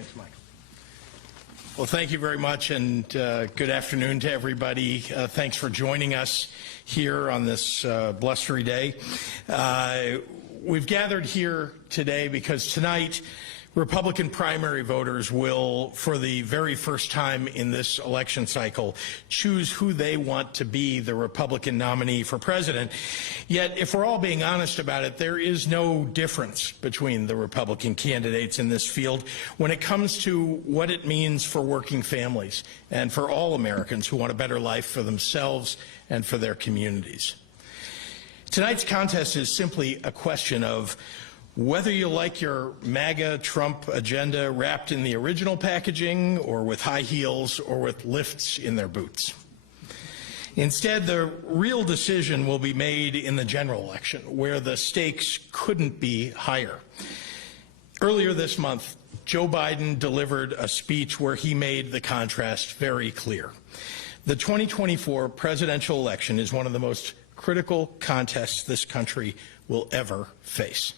Thanks, Mike. Well, thank you very much, and good afternoon to everybody. Thanks for joining us here on this blustery day. We've gathered here today because tonight Republican primary voters will, for the very first time in this election cycle, choose who they want to be the Republican nominee for president. Yet, if we're all being honest about it, there is no difference between the Republican candidates in this field when it comes to what it means for working families and for all Americans who want a better life for themselves and for their communities. Tonight's contest is simply a question of whether you like your MAGA Trump agenda wrapped in the original packaging or with high heels or with lifts in their boots. Instead, the real decision will be made in the general election, where the stakes couldn't be higher. Earlier this month, Joe Biden delivered a speech where he made the contrast very clear. The 2024 presidential election is one of the most critical contests this country will ever face.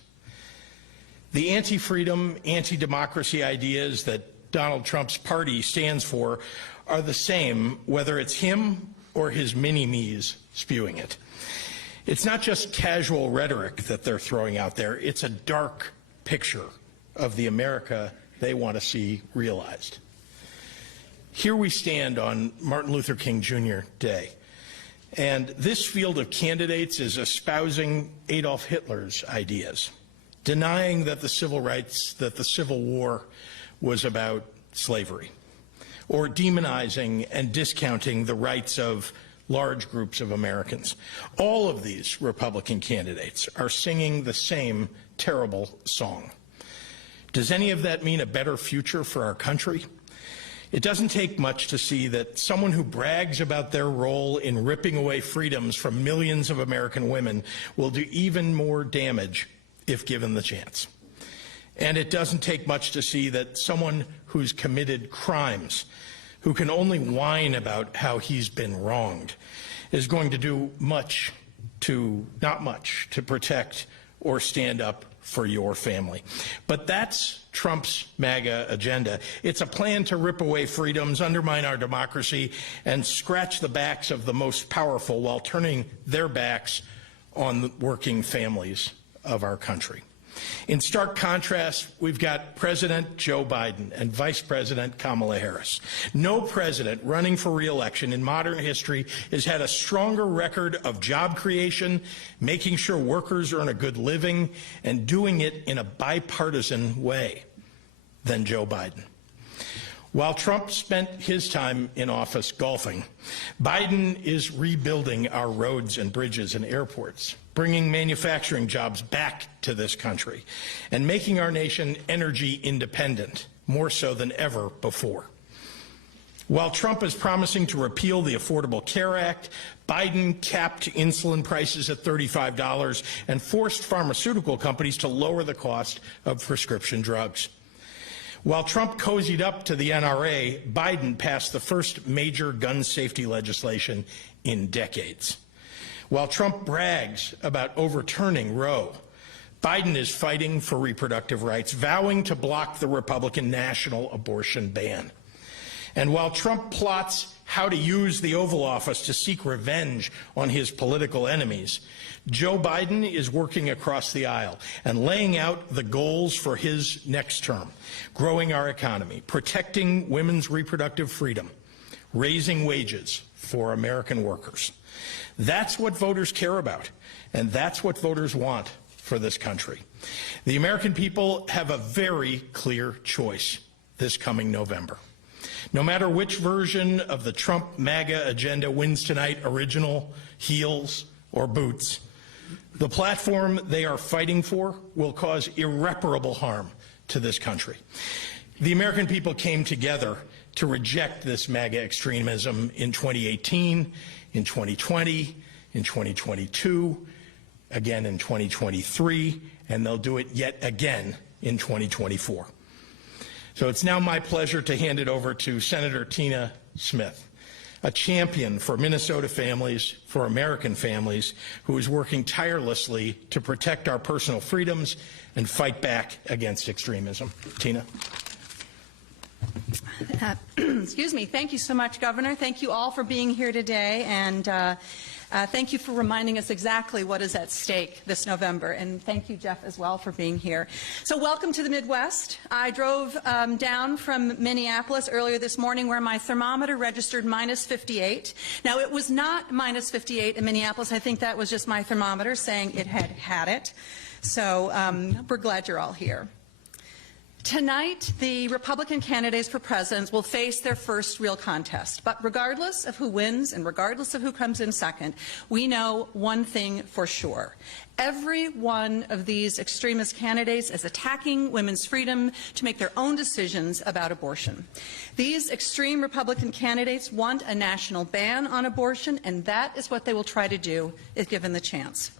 The anti-freedom, anti-democracy ideas that Donald Trump's party stands for are the same whether it's him or his mini-me's spewing it. It's not just casual rhetoric that they're throwing out there. It's a dark picture of the America they want to see realized. Here we stand on Martin Luther King Jr. Day, and this field of candidates is espousing Adolf Hitler's ideas, denying that the Civil War was about slavery, or demonizing and discounting the rights of large groups of Americans. All of these Republican candidates are singing the same terrible song. Does any of that mean a better future for our country? It doesn't take much to see that someone who brags about their role in ripping away freedoms from millions of American women will do even more damage if given the chance. And it doesn't take much to see that someone who's committed crimes, who can only whine about how he's been wronged, is going to do not much to protect or stand up for your family. But that's Trump's MAGA agenda. It's a plan to rip away freedoms, undermine our democracy, and scratch the backs of the most powerful while turning their backs on the working families of our country. In stark contrast, we've got President Joe Biden and Vice President Kamala Harris. No president running for re-election in modern history has had a stronger record of job creation, making sure workers earn a good living, and doing it in a bipartisan way than Joe Biden. While Trump spent his time in office golfing, Biden is rebuilding our roads and bridges and airports, bringing manufacturing jobs back to this country, and making our nation energy independent, more so than ever before. While Trump is promising to repeal the Affordable Care Act, Biden capped insulin prices at $35 and forced pharmaceutical companies to lower the cost of prescription drugs. While Trump cozied up to the NRA, Biden passed the first major gun safety legislation in decades. While Trump brags about overturning Roe, Biden is fighting for reproductive rights, vowing to block the Republican national abortion ban. And while Trump plots how to use the Oval Office to seek revenge on his political enemies, Joe Biden is working across the aisle and laying out the goals for his next term: growing our economy, protecting women's reproductive freedom, raising wages for American workers. That's what voters care about, and that's what voters want for this country. The American people have a very clear choice this coming November. No matter which version of the Trump MAGA agenda wins tonight, original, heels, or boots, the platform they are fighting for will cause irreparable harm to this country. The American people came together to reject this MAGA extremism in 2018, in 2020, in 2022, again in 2023, and they'll do it yet again in 2024. So it's now my pleasure to hand it over to Senator Tina Smith, a champion for Minnesota families, for American families, who is working tirelessly to protect our personal freedoms and fight back against extremism. Tina. Excuse me. Thank you so much, Governor. Thank you all for being here today, and thank you for reminding us exactly what is at stake this November. And thank you, Jeff, as well, for being here. So welcome to the Midwest. I drove down from Minneapolis earlier this morning where my thermometer registered minus 58. Now, it was not minus 58 in Minneapolis. I think that was just my thermometer saying it had had it. So we're glad you're all here. Tonight, the Republican candidates for president will face their first real contest. But regardless of who wins and regardless of who comes in second, we know one thing for sure. Every one of these extremist candidates is attacking women's freedom to make their own decisions about abortion. These extreme Republican candidates want a national ban on abortion, and that is what they will try to do if given the chance.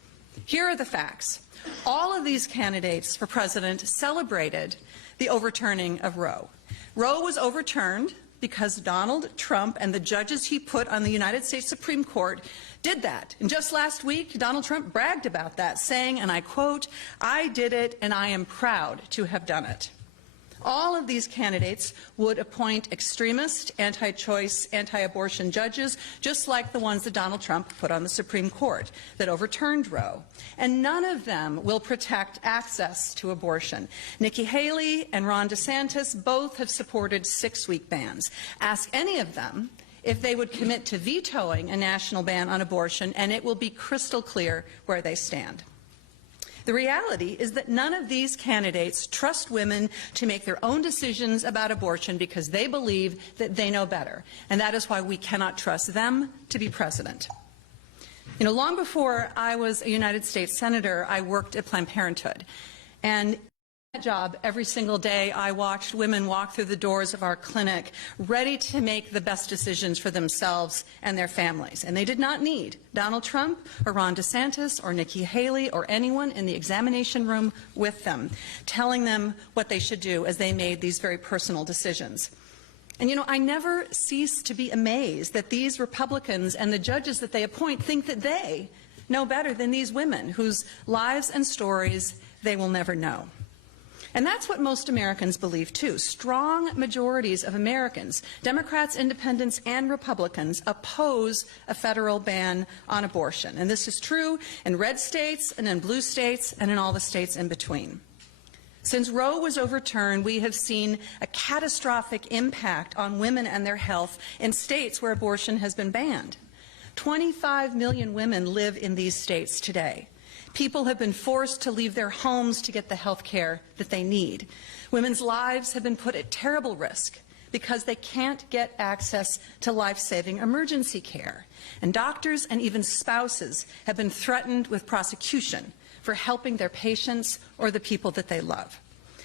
Here are the facts. All of these candidates for president celebrated the overturning of Roe. Roe was overturned because Donald Trump and the judges he put on the United States Supreme Court did that. And just last week, Donald Trump bragged about that, saying, and I quote, "I did it and I am proud to have done it." All of these candidates would appoint extremist, anti-choice, anti-abortion judges, just like the ones that Donald Trump put on the Supreme Court that overturned Roe. And none of them will protect access to abortion. Nikki Haley and Ron DeSantis both have supported 6-week bans. Ask any of them if they would commit to vetoing a national ban on abortion, and it will be crystal clear where they stand. The reality is that none of these candidates trust women to make their own decisions about abortion because they believe that they know better. And that is why we cannot trust them to be president. You know, long before I was a United States Senator, I worked at Planned Parenthood. And in that job, every single day, I watched women walk through the doors of our clinic ready to make the best decisions for themselves and their families. And they did not need Donald Trump or Ron DeSantis or Nikki Haley or anyone in the examination room with them, telling them what they should do as they made these very personal decisions. And, you know, I never cease to be amazed that these Republicans and the judges that they appoint think that they know better than these women whose lives and stories they will never know. And that's what most Americans believe, too. Strong majorities of Americans, Democrats, Independents, and Republicans, oppose a federal ban on abortion. And this is true in red states and in blue states and in all the states in between. Since Roe was overturned, we have seen a catastrophic impact on women and their health in states where abortion has been banned. 25 million women live in these states today. People have been forced to leave their homes to get the health care that they need. Women's lives have been put at terrible risk because they can't get access to life-saving emergency care. And doctors and even spouses have been threatened with prosecution for helping their patients or the people that they love.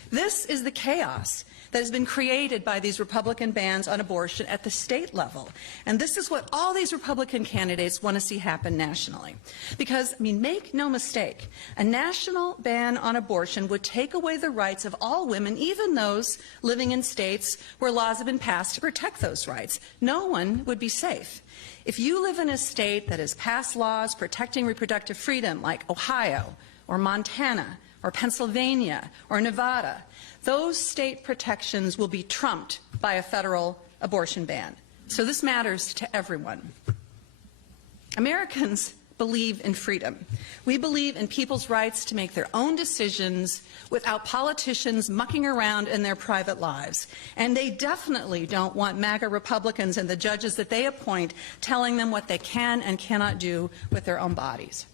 This is the chaos that has been created by these Republican bans on abortion at the state level. And this is what all these Republican candidates want to see happen nationally. Because, I mean, make no mistake, a national ban on abortion would take away the rights of all women, even those living in states where laws have been passed to protect those rights. No one would be safe. If you live in a state that has passed laws protecting reproductive freedom, like Ohio or Montana or Pennsylvania or Nevada, those state protections will be trumped by a federal abortion ban. So this matters to everyone. Americans believe in freedom. We believe in people's rights to make their own decisions without politicians mucking around in their private lives. And they definitely don't want MAGA Republicans and the judges that they appoint telling them what they can and cannot do with their own bodies.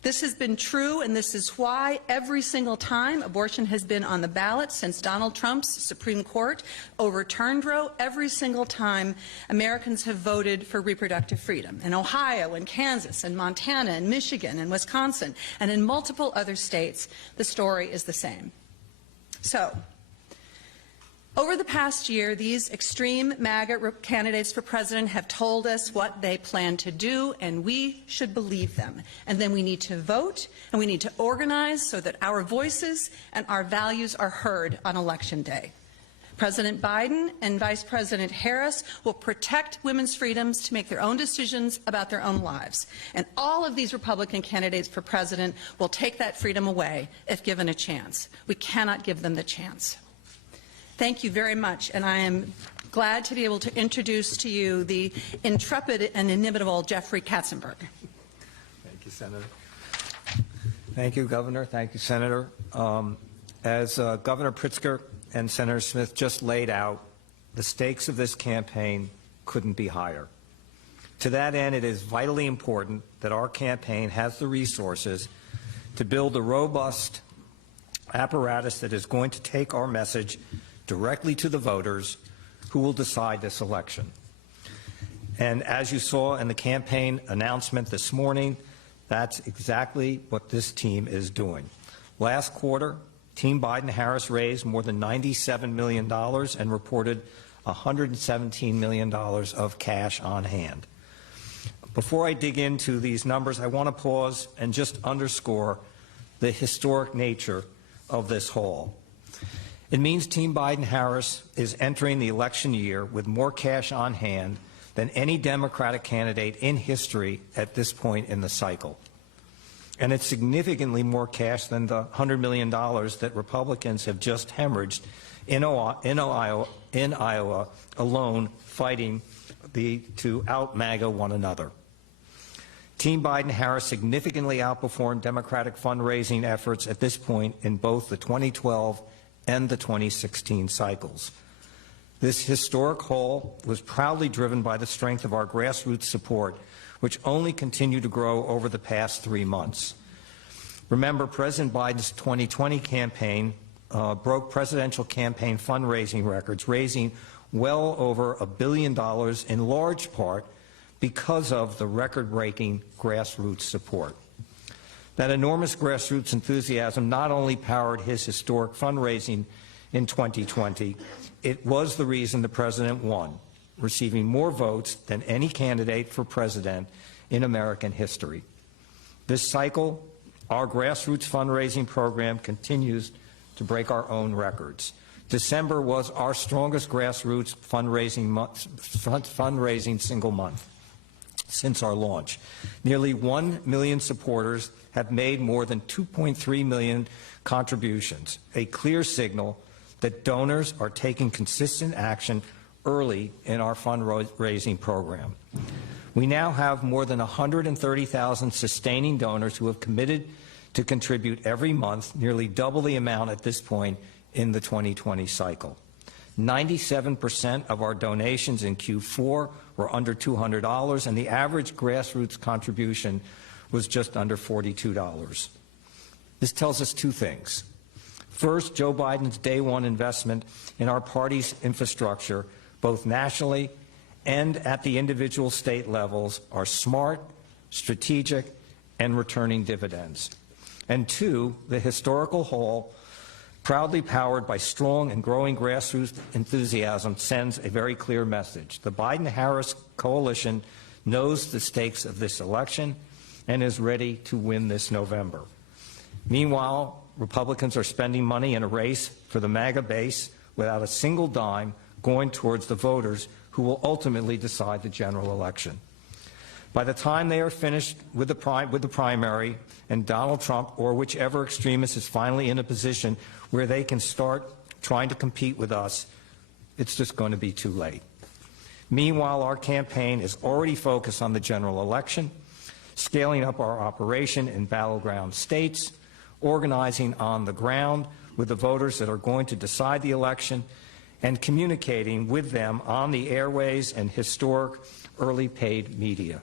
This has been true, and this is why every single time abortion has been on the ballot since Donald Trump's Supreme Court overturned Roe, every single time Americans have voted for reproductive freedom. In Ohio and Kansas and Montana and Michigan and Wisconsin and in multiple other states, the story is the same. So, over the past year, these extreme MAGA candidates for president have told us what they plan to do, and we should believe them. And then we need to vote, and we need to organize so that our voices and our values are heard on Election Day. President Biden and Vice President Harris will protect women's freedoms to make their own decisions about their own lives. And all of these Republican candidates for president will take that freedom away if given a chance. We cannot give them the chance. Thank you very much, and I am glad to be able to introduce to you the intrepid and inimitable Jeffrey Katzenberg. Thank you, Senator. Thank you, Governor. Thank you, Senator. As Governor Pritzker and Senator Smith just laid out, the stakes of this campaign couldn't be higher. To that end, it is vitally important that our campaign has the resources to build a robust apparatus that is going to take our message directly to the voters who will decide this election. And as you saw in the campaign announcement this morning, that's exactly what this team is doing. Last quarter, Team Biden-Harris raised more than $97 million and reported $117 million of cash on hand. Before I dig into these numbers, I want to pause and just underscore the historic nature of this haul. It means Team Biden-Harris is entering the election year with more cash on hand than any Democratic candidate in history at this point in the cycle. And it's significantly more cash than the $100 million that Republicans have just hemorrhaged in Iowa alone, fighting to out-MAGA one another. Team Biden-Harris significantly outperformed Democratic fundraising efforts at this point in both the 2012 and the 2016 cycles. This historic haul was proudly driven by the strength of our grassroots support, which only continued to grow over the past 3 months. Remember, President Biden's 2020 campaign broke presidential campaign fundraising records, raising well over $1 billion, in large part because of the record-breaking grassroots support. That enormous grassroots enthusiasm not only powered his historic fundraising in 2020, it was the reason the president won, receiving more votes than any candidate for president in American history. This cycle, our grassroots fundraising program continues to break our own records. December was our strongest grassroots fundraising single month since our launch. Nearly 1 million supporters have made more than 2.3 million contributions, a clear signal that donors are taking consistent action early in our fundraising program. We now have more than 130,000 sustaining donors who have committed to contribute every month, nearly double the amount at this point in the 2020 cycle. 97% of our donations in Q4 were under $200, and the average grassroots contribution was just under $42. This tells us two things. First, Joe Biden's day one investment in our party's infrastructure, both nationally and at the individual state levels, are smart, strategic, and returning dividends. And two, the historical haul, proudly powered by strong and growing grassroots enthusiasm, sends a very clear message. The Biden-Harris coalition knows the stakes of this election and is ready to win this November. Meanwhile, Republicans are spending money in a race for the MAGA base without a single dime going towards the voters who will ultimately decide the general election. By the time they are finished with the primary and Donald Trump or whichever extremist is finally in a position where they can start trying to compete with us, it's just going to be too late. Meanwhile, our campaign is already focused on the general election, scaling up our operation in battleground states, organizing on the ground with the voters that are going to decide the election, and communicating with them on the airways and historic early paid media.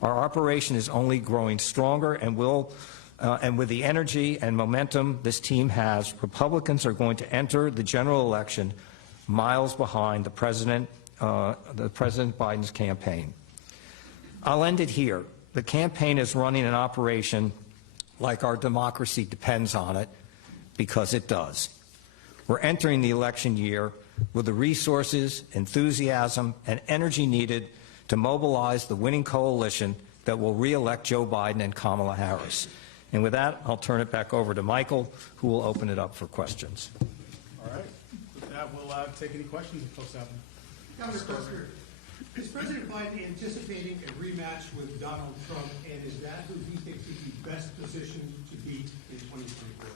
Our operation is only growing stronger and with the energy and momentum this team has, Republicans are going to enter the general election miles behind the President Biden's campaign. I'll end it here. The campaign is running an operation like our democracy depends on it, because it does. We're entering the election year with the resources, enthusiasm, and energy needed to mobilize the winning coalition that will re-elect Joe Biden and Kamala Harris. And with that, I'll turn it back over to Michael, who will open it up for questions. All right. With that, we'll take any questions if folks have them. Governor Pritzker, is President Biden anticipating a rematch with Donald Trump, and is that who he thinks is the best position to beat in 2024?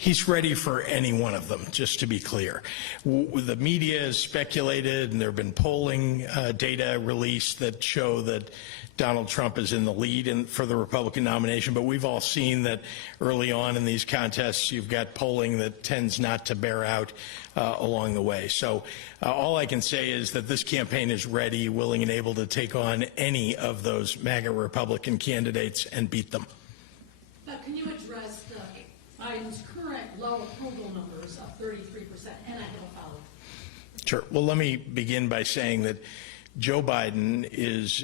He's ready for any one of them, just to be clear. The media has speculated, and there have been polling data released that show that Donald Trump is in the lead for the Republican nomination, but we've all seen that early on in these contests, you've got polling that tends not to bear out along the way. So all I can say is that this campaign is ready, willing, and able to take on any of those MAGA Republican candidates and beat them. Can you address Biden's current low approval numbers of 33%? And I have a follow-up. Sure. Well, let me begin by saying that Joe Biden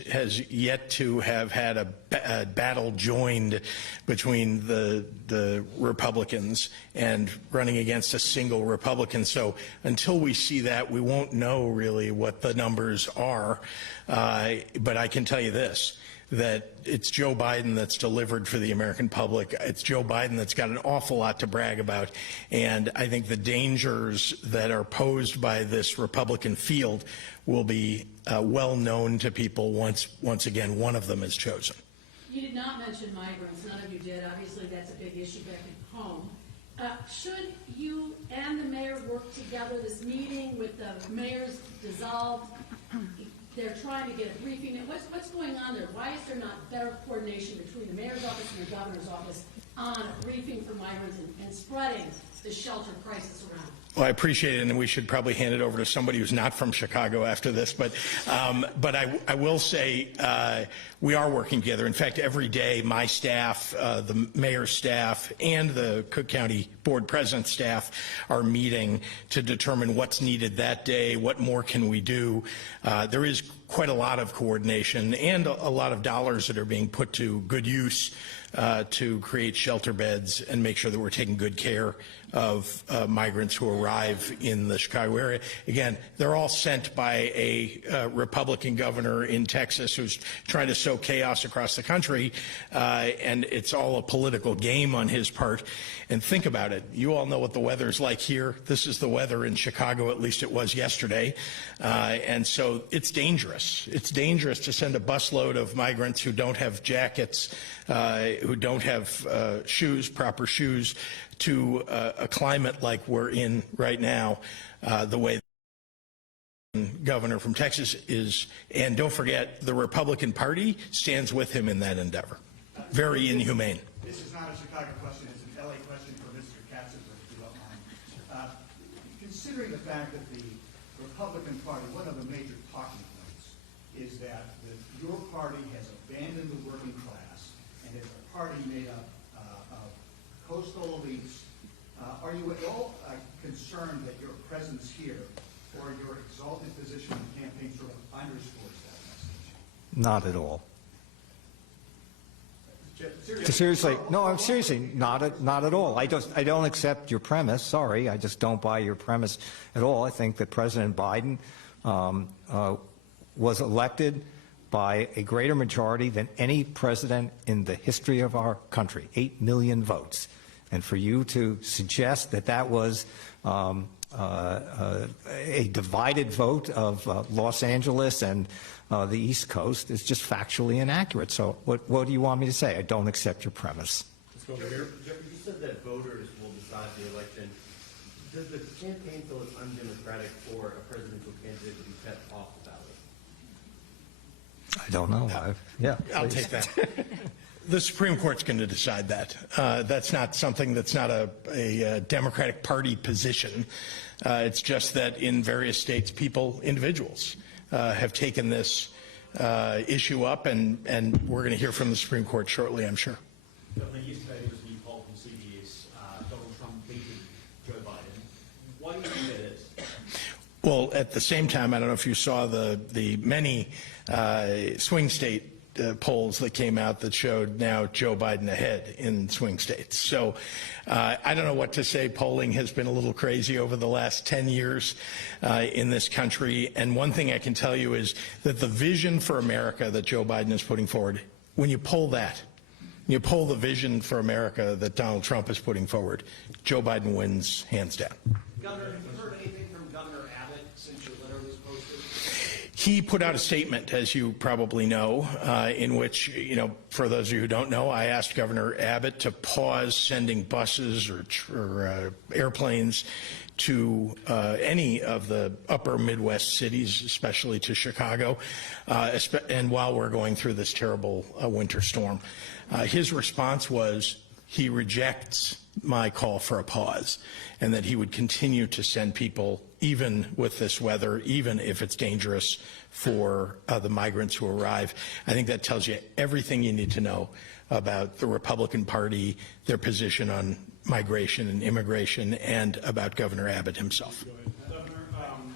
has yet to have had a battle joined between the Republicans and running against a single Republican. So until we see that, we won't know really what the numbers are. But I can tell you this, that it's Joe Biden that's delivered for the American public. It's Joe Biden that's got an awful lot to brag about. And I think the dangers that are posed by this Republican field will be well known to people once again one of them is chosen. You did not mention migrants. None of you did. Obviously, that's a big issue back at home. Should you and the mayor work together? This meeting with the mayors dissolved. They're trying to get a briefing. What's going on there? Why is there not better coordination between the mayor's office and the governor's office on a briefing for migrants and spreading the shelter crisis around? Well, I appreciate it, and we should probably hand it over to somebody who's not from Chicago after this. But I will say we are working together. In fact, every day my staff, the mayor's staff, and the Cook County Board President's staff are meeting to determine what's needed that day, what more can we do. There is quite a lot of coordination and a lot of dollars that are being put to good use to create shelter beds and make sure that we're taking good care of migrants who arrive in the Chicago area. Again, they're all sent by a Republican governor in Texas who's trying to sow chaos across the country, and it's all a political game on his part. And think about it. You all know what the weather's like here. This is the weather in Chicago, at least it was yesterday. And so it's dangerous. It's dangerous to send a busload of migrants who don't have jackets, who don't have shoes, proper shoes, to a climate like we're in right now, the way the governor from Texas is. And don't forget, the Republican Party stands with him in that endeavor. Very inhumane. This is not a Chicago question, it's an LA question for Mr. Katzman, if you don't mind. Considering the fact that the Republican Party, one of the major talking points is that your party has abandoned the working class and is a party made up of coastal elites. Are you at all concerned that your presence here or your exalted position in the campaign sort of underscores that message? Not at all. Seriously, no, I'm seriously not at all. I don't accept your premise. Sorry, I just don't buy your premise at all. I think that President Biden was elected by a greater majority than any president in the history of our country, 8 million votes. And for you to suggest that that was a divided vote of Los Angeles and the East Coast is just factually inaccurate. So what do you want me to say? I don't accept your premise. Let's go over here. Jeffrey, you said that voters will decide the election. Does the campaign feel it's undemocratic for a presidential candidate to be kept off the ballot? I don't know. I'll take that. The Supreme Court's going to decide that. That's not something that's not a Democratic Party position. It's just that in various states, individuals, have taken this issue up, and we're going to hear from the Supreme Court shortly, I'm sure. Governor, yesterday there was a new poll from CBS. Donald Trump beating Joe Biden. Why do you think that is? Well, at the same time, I don't know if you saw the many swing state polls that came out that showed now Joe Biden ahead in swing states. So I don't know what to say. Polling has been a little crazy over the last 10 years in this country. And one thing I can tell you is that the vision for America that Joe Biden is putting forward, when you poll that, you poll the vision for America that Donald Trump is putting forward, Joe Biden wins hands down. Governor, have you heard anything from Governor Abbott since your letter was posted? He put out a statement, as you probably know, in which, for those of you who don't know, I asked Governor Abbott to pause sending buses or airplanes to any of the upper Midwest cities, especially to Chicago, and while we're going through this terrible winter storm. His response was he rejects my call for a pause, and that he would continue to send people even with this weather, even if it's dangerous for the migrants who arrive. I think that tells you everything you need to know about the Republican Party, their position on migration and immigration, and about Governor Abbott himself. Governor, I'm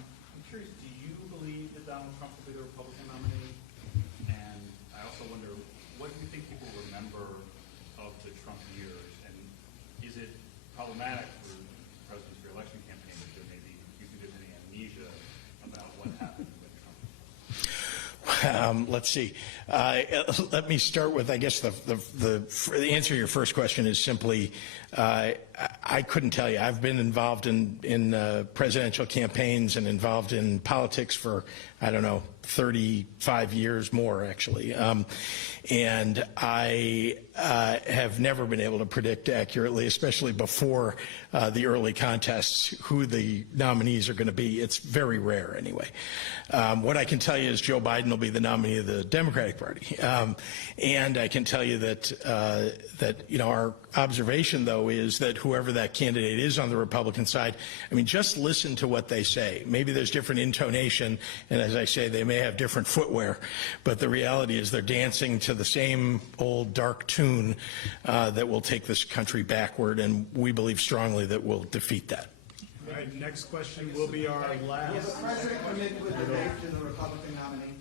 curious, do you believe that Donald Trump will be the Republican nominee? And I also wonder, what do you think people remember of the Trump years? And is it problematic for the president's reelection campaign that there maybe you could have any amnesia about what happened with Trump? Let's see. Let me start with, I guess, the answer to your first question is simply, I couldn't tell you. I've been involved in presidential campaigns and involved in politics for, 35 years more, actually. And I have never been able to predict accurately, especially before the early contests, who the nominees are going to be. It's very rare, anyway. What I can tell you is Joe Biden will be the nominee of the Democratic Party. And I can tell you that our observation, though, is that whoever that candidate is on the Republican side, just listen to what they say. Maybe there's different intonation, and as I say, they may have different footwear, but the reality is they're dancing to the same old dark tune that will take this country backward, and we believe strongly that we'll defeat that. All right, next question will be our last. Will the president commit with debate to the Republican nominee?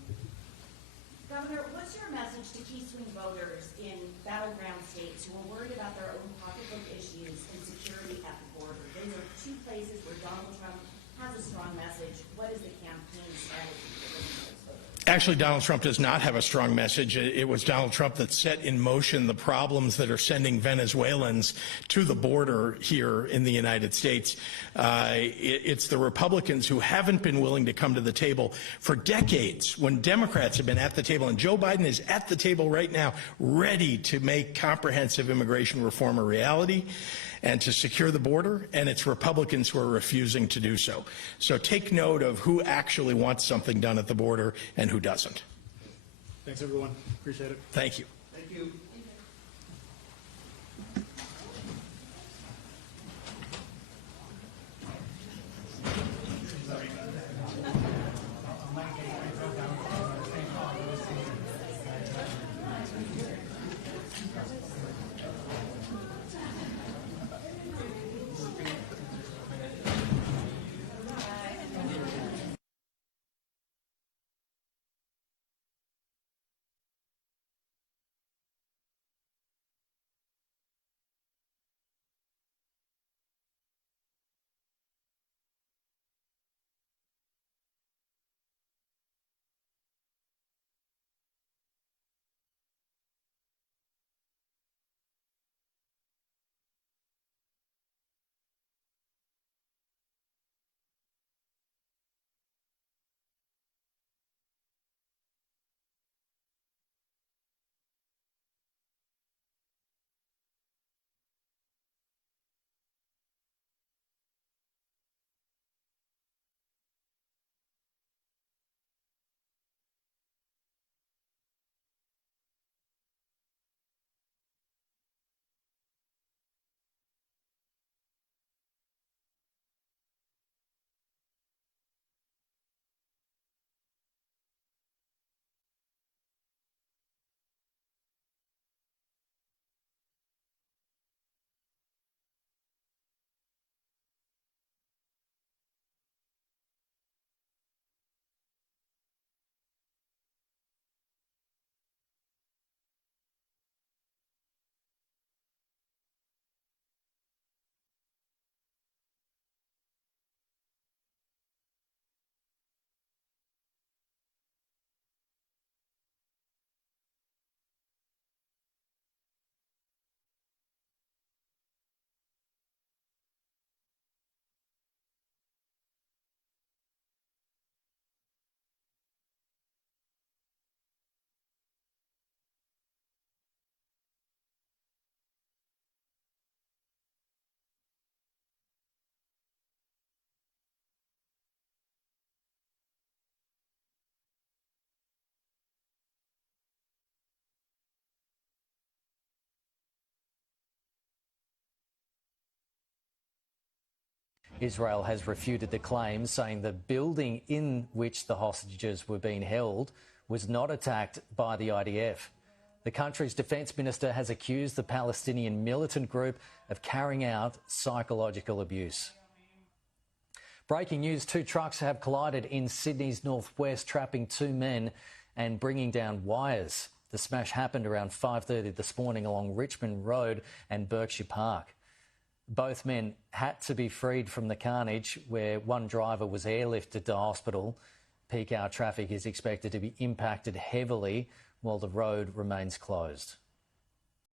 Governor, what's your message to key swing voters in battleground states who are worried about their own pocketbook issues and security at the border? Those are two places where Donald Trump has a strong message. What is the campaign strategy for those voters? Actually, Donald Trump does not have a strong message. It was Donald Trump that set in motion the problems that are sending Venezuelans to the border here in the United States. It's the Republicans who haven't been willing to come to the table for decades when Democrats have been at the table. And Joe Biden is at the table right now, ready to make comprehensive immigration reform a reality and to secure the border, and it's Republicans who are refusing to do so. So take note of who actually wants something done at the border and who doesn't. Thanks, everyone. Appreciate it. Thank you. Thank you. Israel has refuted the claims, saying the building in which the hostages were being held was not attacked by the IDF. The country's defence minister has accused the Palestinian militant group of carrying out psychological abuse. Breaking news, 2 trucks have collided in Sydney's northwest, trapping 2 men and bringing down wires. The smash happened around 5:30 this morning along Richmond Road and Berkshire Park. Both men had to be freed from the carnage, where one driver was airlifted to hospital. Peak hour traffic is expected to be impacted heavily while the road remains closed.